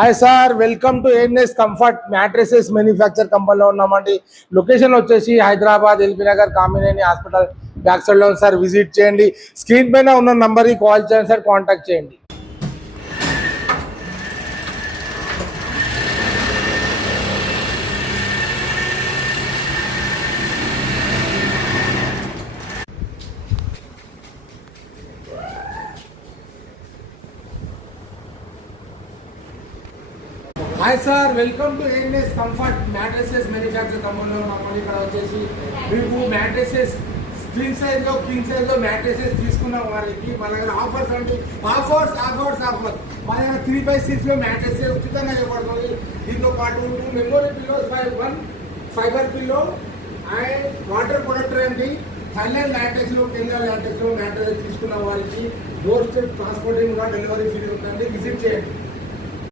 Hi sir, welcome to NS comfort mattresses manufacture కంపెనీలో ఉన్నామండి. Location వచ్చేసి Hyderabad LB Nagar Kamineni hospital back సైడ్లో ఉంది సార్. విజిట్ చేయండి. స్క్రీన్ పైన ఉన్న నంబర్కి కాల్ చేయండి సార్, కాంటాక్ట్ చేయండి. Hi sir, welcome to NS comfort mattresses manufacture కంపెనీలో ఉన్నామండి. ఇక్కడ వచ్చేసి మీకు మ్యాట్రెసెస్ క్వీన్ సైజ్లో మ్యాట్రెసెస్ తీసుకున్న వారికి మన దగ్గర ఆఫర్స్ అంటే ఆఫర్ మన దగ్గర 3x6లో మ్యాట్రెసెస్ ఉచితంగా ఇవ్వబడుతుంది. దీంతో పాటు 2 memory pillows by 1 fibre pillow and water protector అండి. థైలాండ్ లాటెక్స్లో కెనియా లాటెక్స్లో మ్యాట్రెసెస్ తీసుకున్న వారికి డోర్ స్టెప్ ట్రాన్స్పోర్టింగ్ కూడా డెలివరీ ఫ్రీ ఉందండి. విజిట్ చేయండి.